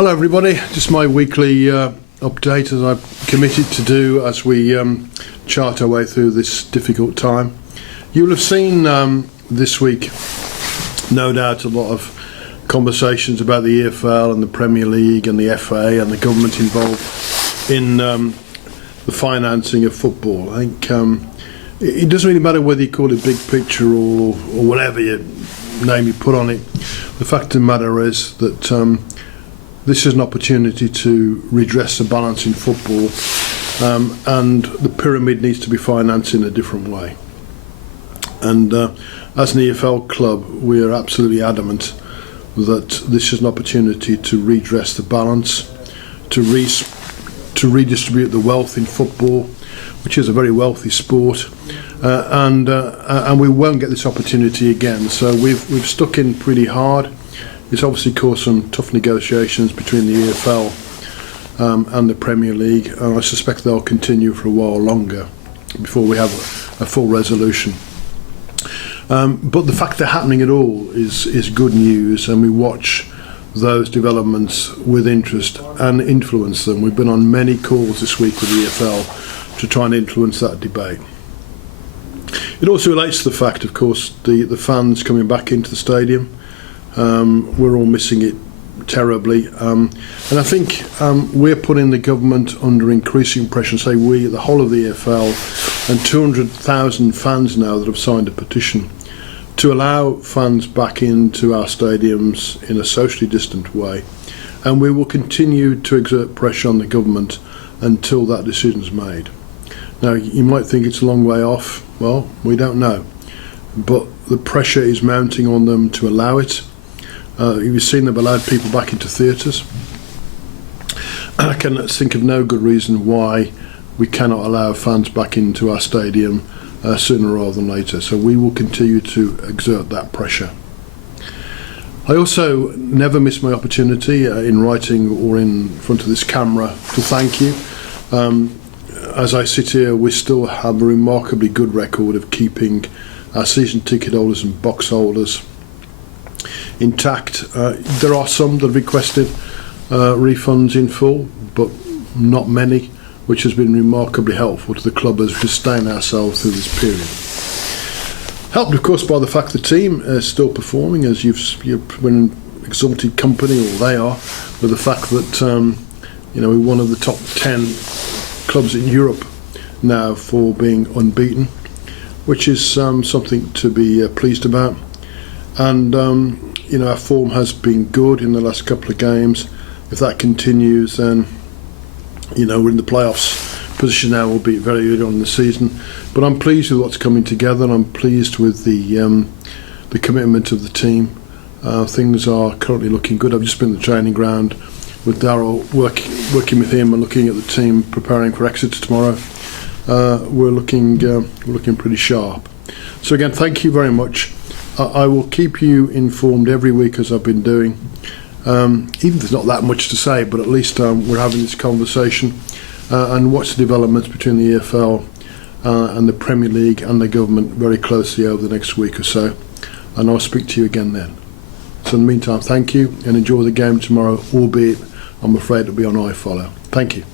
Hello everybody, just my weekly update as I've committed to do as we chart our way through this difficult time. You'll have seen this week, no doubt, a lot of conversations about the EFL and the Premier League and the FA and the government involved in the financing of football. I think it doesn't really matter whether you call it big picture or whatever name you put on it. The fact of the matter is that this is an opportunity to redress the balance in football, and the pyramid needs to be financed in a different way. And as an EFL club, we are absolutely adamant that this is an opportunity to redress the balance, to redistribute the wealth in football, which is a very wealthy sport, and we won't get this opportunity again. So we've stuck in pretty hard. It's obviously caused some tough negotiations between the EFL and the Premier League, and I suspect they'll continue for a while longer before we have a full resolution. But the fact they're happening at all is good news, and we watch those developments with interest and influence them. We've been on many calls this week with the EFL to try and influence that debate. It also relates to the fact, of course, the fans coming back into the stadium. We're all missing it terribly, and I think we're putting the government under increasing pressure. Say we, the whole of the EFL, and 200,000 fans now that have signed a petition to allow fans back into our stadiums in a socially distant way, and we will continue to exert pressure on the government until that decision is made. Now, you might think it's a long way off. Well, we don't know, but the pressure is mounting on them to allow it. You've seen they've allowed people back into theatres. I can think of no good reason why we cannot allow fans back into our stadium sooner rather than later. So we will continue to exert that pressure. I also never miss my opportunity in writing or in front of this camera to thank you. As I sit here, we still have a remarkably good record of keeping our season ticket holders and box holders intact. There are some that have requested refunds in full, but not many, which has been remarkably helpful to the club as we sustain ourselves through this period. Helped, of course, by the fact the team is still performing, as you've been an exalted company, or they are, with the fact that we're one of the top 10 clubs in Europe now for being unbeaten, which is something to be pleased about. And our form has been good in the last couple of games. If that continues, then we're in the playoffs position now, albeit very early on in the season. But I'm pleased with what's coming together, and I'm pleased with the commitment of the team. Things are currently looking good. I've just been in the training ground with Darryl, working with him and looking at the team preparing for Exeter tomorrow. We're looking pretty sharp. So again, thank you very much. I will keep you informed every week, as I've been doing. Even if there's not that much to say, but at least we're having this conversation and watch the developments between the EFL and the Premier League and the government very closely over the next week or so. And I'll speak to you again then. So in the meantime, thank you and enjoy the game tomorrow, albeit I'm afraid it'll be on iFollow. Thank you.